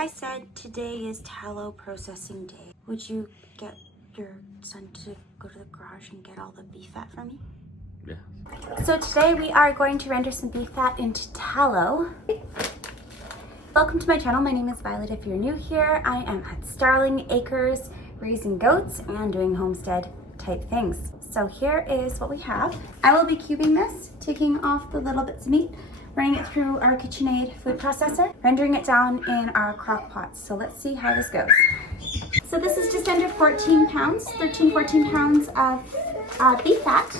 I said today is tallow processing day, would you get your son to go to the garage and get all the beef fat for me? Yeah. So today we are going to render some beef fat into tallow. Welcome to my channel. My name is Violet. If you're new here, I am at Starling Acres raising goats and doing homestead type things. So here is what we have. I will be cubing this, taking off the little bits of meat, running it through our KitchenAid food processor, rendering it down in our crock pots. So let's see how this goes. So this is just under 14 pounds, 14 pounds of beef fat,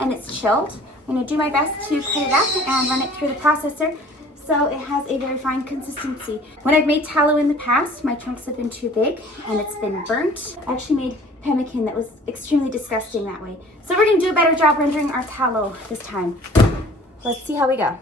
and it's chilled. I'm gonna do my best to cut it up and run it through the processor so it has a very fine consistency. When I've made tallow in the past, my chunks have been too big and it's been burnt. I actually made pemmican that was extremely disgusting that way. So we're gonna do a better job rendering our tallow this time. Let's see how we go.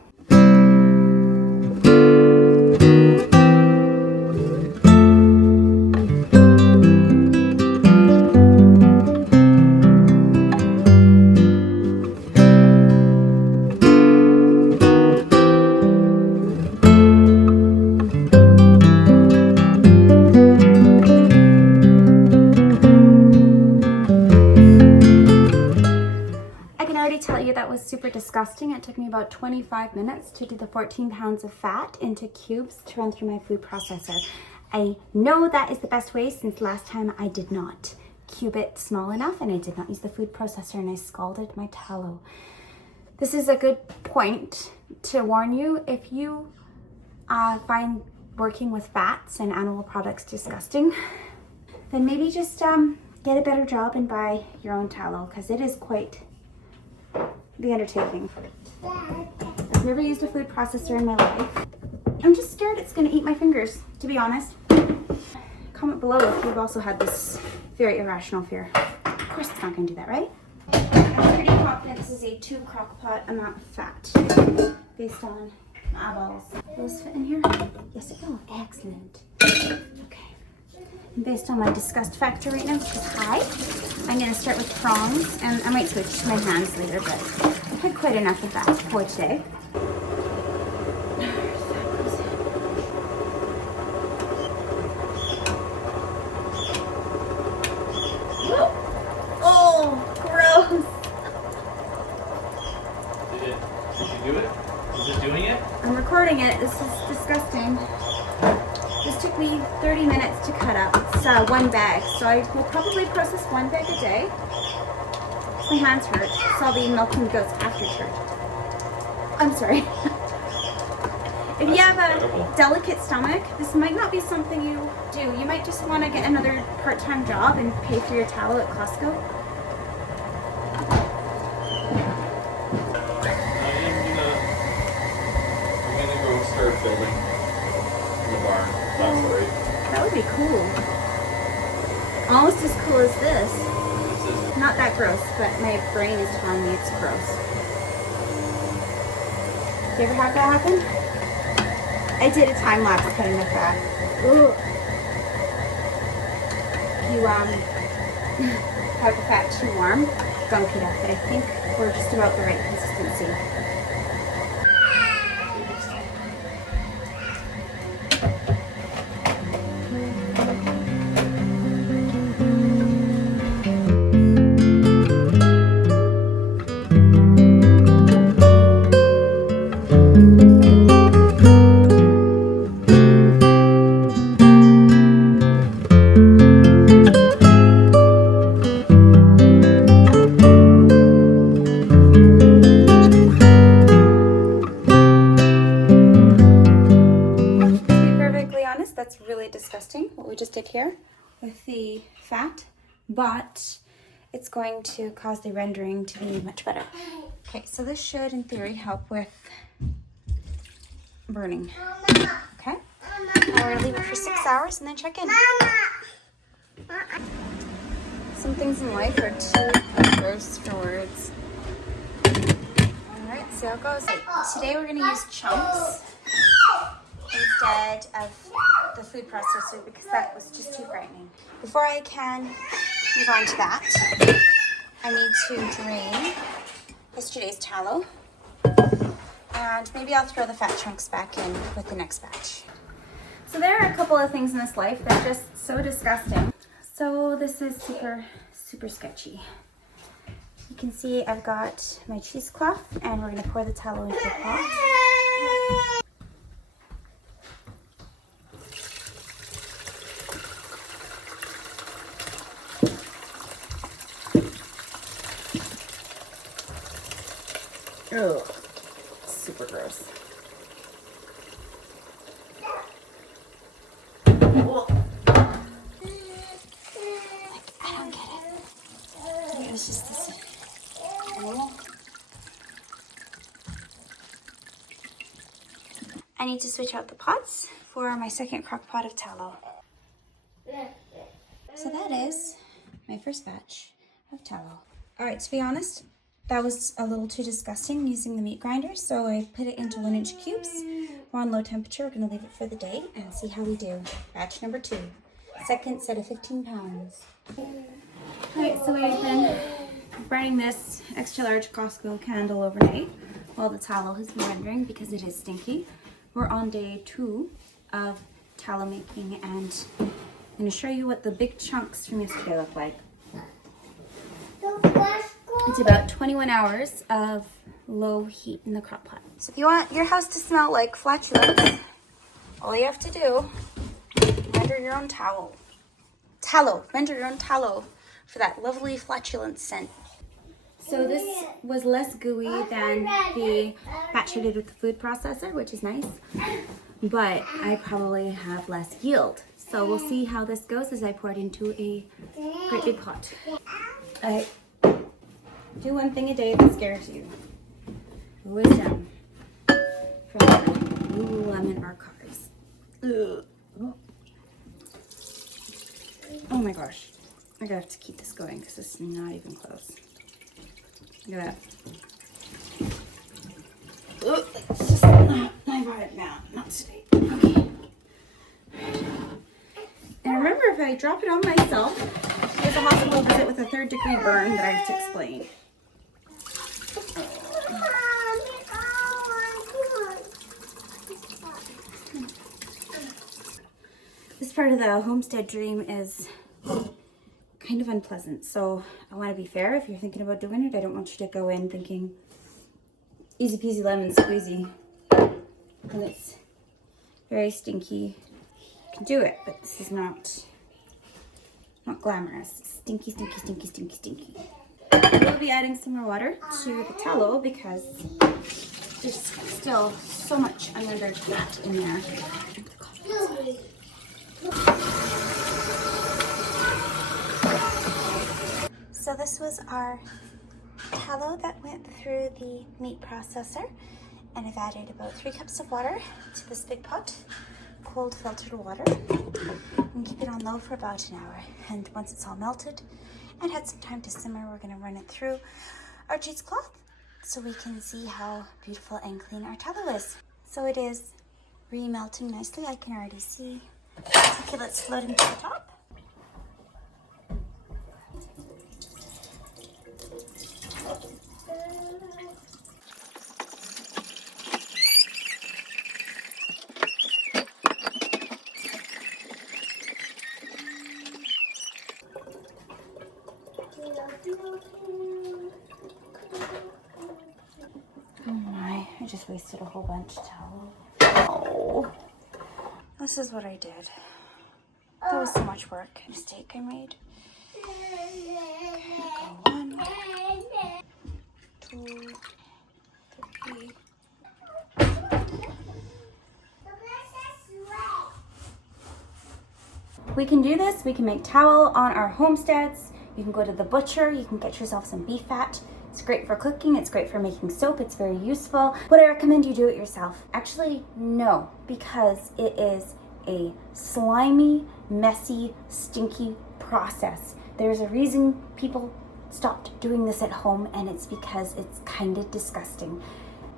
That was super disgusting. It took me about 25 minutes to do the 14 pounds of fat into cubes to run through my food processor. I know that is the best way since last time I did not cube it small enough and I did not use the food processor and I scalded my tallow. This is a good point to warn you if you find working with fats and animal products disgusting, then maybe just get a better job and buy your own tallow because it is quite the undertaking. I've never used a food processor in my life. I'm just scared it's gonna eat my fingers, to be honest. Comment below if you've also had this very irrational fear. Of course it's not gonna do that, right? I'm pretty confident this is a 2 crock pot amount of fat based on eyeballs. Will this fit in here? Yes, it will. Excellent. Okay. And based on my disgust factor right now, which is high, I'm going to start with prongs, and I might switch to my hands later, but I've had quite enough of that for today. Oh, gross! Did you do it? Is it doing it? I'm recording it. This is disgusting. This took me 30 minutes to cut up. It's 1 bag, so I will probably process 1 bag a day. My hands hurt, so I'll be milking goats after church. I'm sorry. If you have a delicate stomach, this might not be something you do. You might just want to get another part-time job and pay for your tallow at Costco. I'm gonna go start building in the barn. That's right. That would be cool. Almost as cool as this. Not that gross, but my brain is telling me it's gross. You ever have that happen? I did a time lapse cutting the fat. Ooh. You have the fat too warm, gunk it up. But I think we're just about the right consistency. That's really disgusting what we just did here with the fat, but it's going to cause the rendering to be much better. Okay, so this should in theory help with burning. Okay, we're gonna leave it for 6 hours and then check in. Some things in life are too gross for words. Alright, see how it goes. Today we're gonna use chunks instead of the food processor because that was just too frightening. Before I can move on to that, I need to drain yesterday's tallow and maybe I'll throw the fat chunks back in with the next batch. So there are a couple couple of things in this life that are just so disgusting. So this is super, super sketchy. You can see I've got my cheesecloth and we're gonna pour the tallow into the pot. Ugh, super gross. I don't get it. Maybe it was just this. I need to switch out the pots for my second crock pot of tallow. So that is my first batch of tallow. All right, to be honest, that was a little too disgusting using the meat grinder, so I put it into 1-inch cubes. We're on low temperature. We're gonna leave it for the day and see how we do. Batch number 2, second set of 15 pounds. All right, so we've been burning this extra large Costco candle overnight while the tallow has been rendering because it is stinky. We're on day 2 of tallow making, and I'm gonna show you what the big chunks from yesterday look like. It's about 21 hours of low heat in the crock pot. So if you want your house to smell like flatulence, all you have to do, render your own tallow. Render your own tallow for that lovely flatulence scent. So this was less gooey than the batch I did with the food processor, which is nice, but I probably have less yield. So we'll see how this goes as I pour it into a great big pot. I do one thing a day that scares you. Wisdom from Lululemon archives. Ugh. Oh my gosh. I'm gonna have to keep this going because this is not even close. Look at that. Ugh, it's just not my vibe now. Not today. Okay. And remember, if I drop it on myself, there's a hospital visit with a 3rd-degree burn that I have to explain. This part of the homestead dream is kind of unpleasant, so I want to be fair. If you're thinking about doing it, I don't want you to go in thinking easy peasy lemon squeezy and it's very stinky. You can do it, but this is not glamorous. Stinky, stinky, stinky, stinky, stinky. We'll be adding some more water to the tallow because there's still so much unrendered fat in there. So this was our tallow that went through the meat processor, and I've added about 3 cups of water to this big pot, cold filtered water, and keep it on low for about an hour. And once it's all melted and had some time to simmer, we're going to run it through our cheesecloth so we can see how beautiful and clean our tallow is. So it is re-melting nicely. I can already see particulates floating to the top. Oh my, I just wasted a whole bunch of tallow. Oh, this is what I did. That was so much work. Mistake I made. Okay, go 1, 2, 3. We can do this. We can make tallow on our homesteads. You can go to the butcher. You can get yourself some beef fat. It's great for cooking. It's great for making soap. It's very useful. Would I recommend you do it yourself? Actually, no, because it is a slimy, messy, stinky process. There's a reason people stopped doing this at home, and it's because it's kind of disgusting.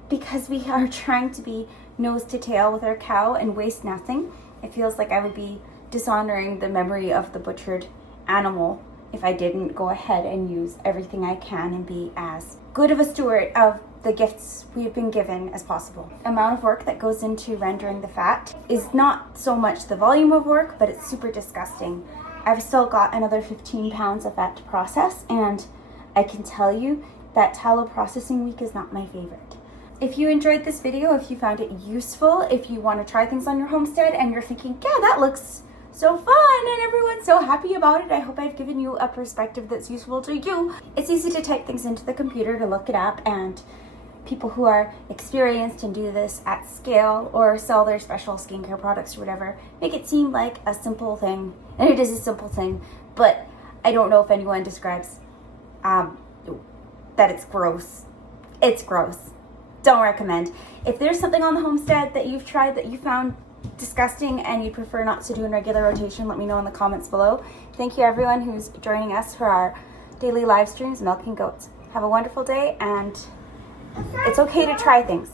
Because we are trying to be nose to tail with our cow and waste nothing, it feels like I would be dishonoring the memory of the butchered animal if I didn't go ahead and use everything I can and be as good of a steward of the gifts we've been given as possible. The amount of work that goes into rendering the fat is not so much the volume of work, but it's super disgusting. I've still got another 15 pounds of fat to process, and I can tell you that tallow processing week is not my favorite. If you enjoyed this video, if you found it useful, if you want to try things on your homestead and you're thinking, yeah, that looks so fun and everyone's so happy about it, I hope I've given you a perspective that's useful to you. It's easy to type things into the computer to look it up, and people who are experienced and do this at scale or sell their special skincare products or whatever make it seem like a simple thing, and it is a simple thing, but I don't know if anyone describes that it's gross. It's gross. Don't recommend. If there's something on the homestead that you've tried that you found disgusting and you prefer not to do in regular rotation, let me know in the comments below. Thank you everyone who's joining us for our daily live streams, Milking Goats. Have a wonderful day, and it's okay to try things.